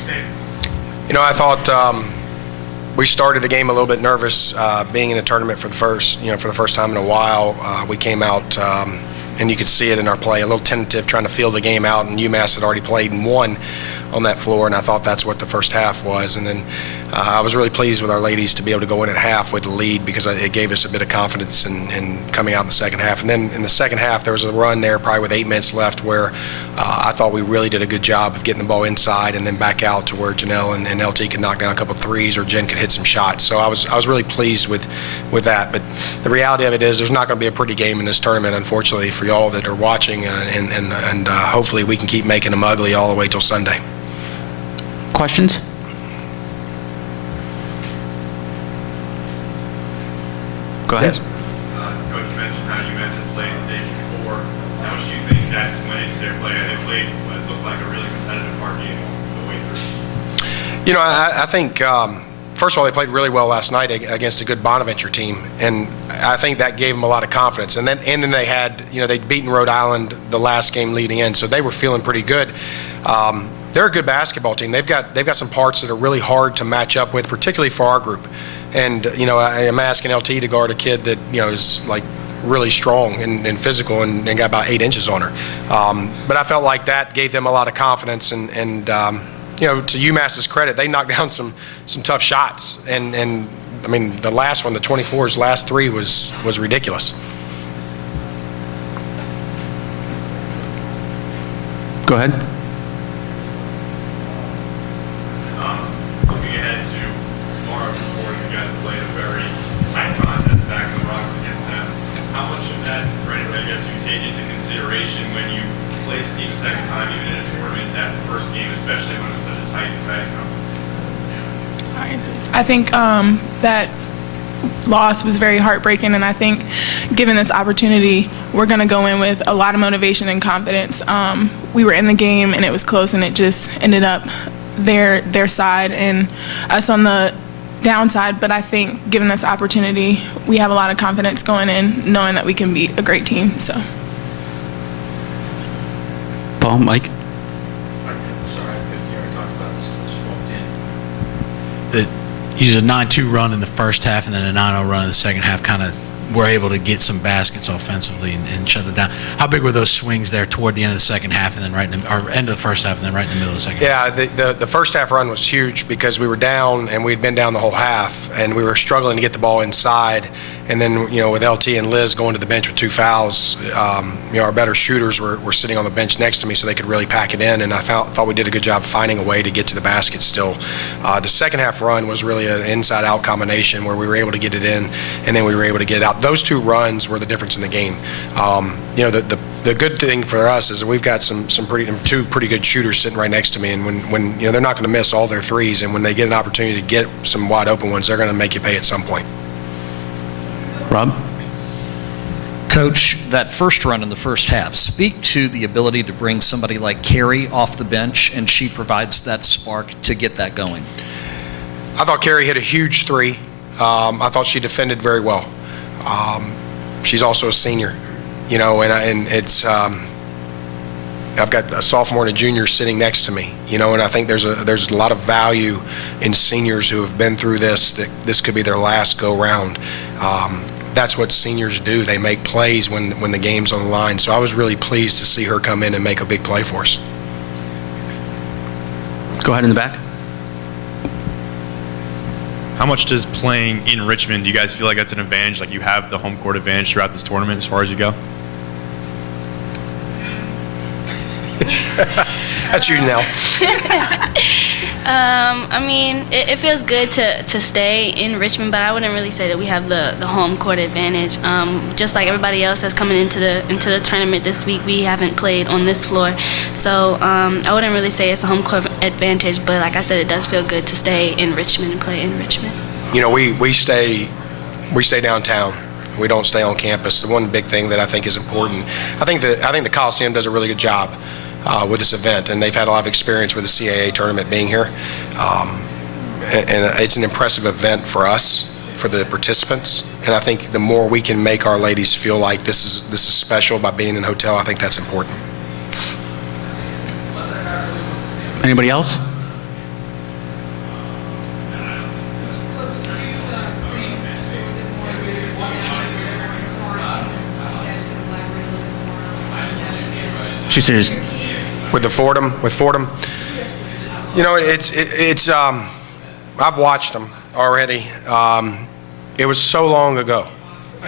State? I thought we started the game a little bit nervous, being in a tournament for the first time in a while. We came out, and you could see it in our play, a little tentative, trying to feel the game out, and UMass had already played and won on that floor, and I thought that's what the first half was. And then I was really pleased with our ladies to be able to go in at half with the lead, because it gave us a bit of confidence in coming out in the second half. And then in the second half, there was a run there probably with 8 minutes left where I thought we really did a good job of getting the ball inside and then back out to where Janelle and LT could knock down a couple of threes, or Jen could hit some shots. So I was really pleased with that. But the reality of it is there's not going to be a pretty game in this tournament, unfortunately, for y'all that are watching, and hopefully we can keep making them ugly all the way till Sunday. Questions? Go ahead. Yes. Coach mentioned how UMass had played the day before. How much do you think that went into their play? They played what looked like a really competitive hard game the way through. I think, first of all, they played really well last night against a good Bonaventure team, and I think that gave them a lot of confidence. And then they had, they'd beaten Rhode Island the last game leading in, so they were feeling pretty good. They're a good basketball team. They've got some parts that are really hard to match up with, particularly for our group. And I'm asking LT to guard a kid that is like really strong and physical and got about 8 inches on her. But I felt like that gave them a lot of confidence. And to UMass's credit, they knocked down some tough shots. And I mean, the last one, the 24's last 3 was ridiculous. Go ahead. Looking ahead to tomorrow, you guys played a very tight contest back in the rocks against them. How much of that, for anything, I guess, you take into consideration when you place a team a second time, even in a tournament, that first game, especially when it was such a tight, exciting contest? I think that loss was very heartbreaking, and I think given this opportunity, we're going to go in with a lot of motivation and confidence. We were in the game, and it was close, and it just ended up their side and us on the downside. But I think given this opportunity, we have a lot of confidence going in, knowing that we can beat a great team. So, Paul, Mike. I'm sorry if you already talked about this. I just walked in. You used a 9-2 run in the first half and then a 9-0 run in the second half. Kind of were able to get some baskets offensively and shut it down. How big were those swings there toward the end of the second half and then end of the first half and then right in the middle of the second half? Yeah, the first half run was huge because we were down and we'd been down the whole half, and we were struggling to get the ball inside. And then, with LT and Liz going to the bench with 2 fouls, our better shooters were sitting on the bench next to me so they could really pack it in, and I thought we did a good job finding a way to get to the basket still. The second half run was really an inside-out combination where we were able to get it in, and then we were able to get it out. Those 2 runs were the difference in the game. The good thing for us is that we've got two pretty good shooters sitting right next to me, and when they're not going to miss all their threes, and when they get an opportunity to get some wide open ones, they're going to make you pay at some point. Rob? Coach, that first run in the first half, speak to the ability to bring somebody like Carrie off the bench, and she provides that spark to get that going. I thought Carrie hit a huge 3. I thought she defended very well. She's also a senior, and it's I've got a sophomore and a junior sitting next to me, and I think there's a lot of value in seniors who have been through this, that this could be their last go-round. That's what seniors do. They make plays when the game's on the line. So I was really pleased to see her come in and make a big play for us. Go ahead in the back. How much does playing in Richmond, do you guys feel like that's an advantage? Like you have the home court advantage throughout this tournament as far as you go? That's you, Nell. I mean, it feels good to stay in Richmond, but I wouldn't really say that we have the home court advantage. Just like everybody else that's coming into the tournament this week, we haven't played on this floor, so I wouldn't really say it's a home court advantage. But like I said, it does feel good to stay in Richmond and play in Richmond. We stay downtown. We don't stay on campus. The one big thing that I think is important, I think the Coliseum does a really good job with this event, and they've had a lot of experience with the CAA tournament being here, and it's an impressive event for us, for the participants, and I think the more we can make our ladies feel like this is special by being in a hotel, I think that's important. Anybody else? She says, with Fordham. You know, I've watched them already. It was so long ago.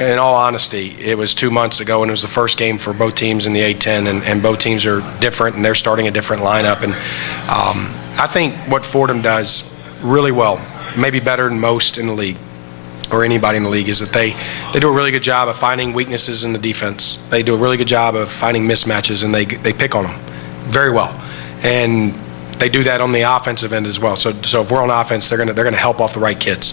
In all honesty, it was 2 months ago, and it was the first game for both teams in the A-10, and both teams are different, and they're starting a different lineup. And I think what Fordham does really well, maybe better than most in the league, or anybody in the league, is that they do a really good job of finding weaknesses in the defense. They do a really good job of finding mismatches, and they pick on them very well. And they do that on the offensive end as well. So if we're on offense, they're gonna help off the right kids.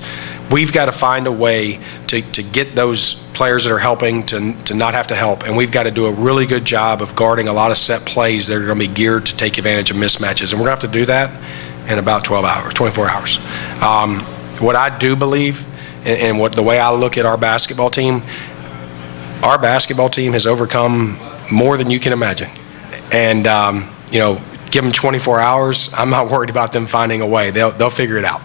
We've got to find a way to get those players that are helping to not have to help, and we've got to do a really good job of guarding a lot of set plays that are going to be geared to take advantage of mismatches, and we're going to have to do that in about 24 hours. What I do believe, and the way I look at our basketball team has overcome more than you can imagine. And you know, give them 24 hours. I'm not worried about them finding a way. They'll figure it out.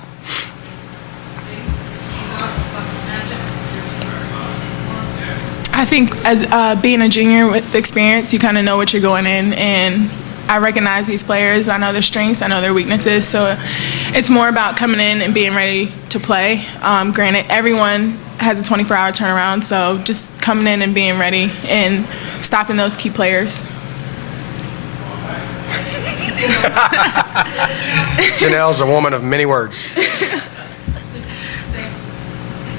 I think as being a junior with experience, you kind of know what you're going in, and I recognize these players. I know their strengths, I know their weaknesses, so it's more about coming in and being ready to play. Granted, everyone has a 24-hour turnaround, so just coming in and being ready and stopping those key players. Janelle's a woman of many words.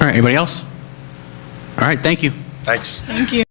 all right, anybody else? All right, thank you. Thanks. Thank you.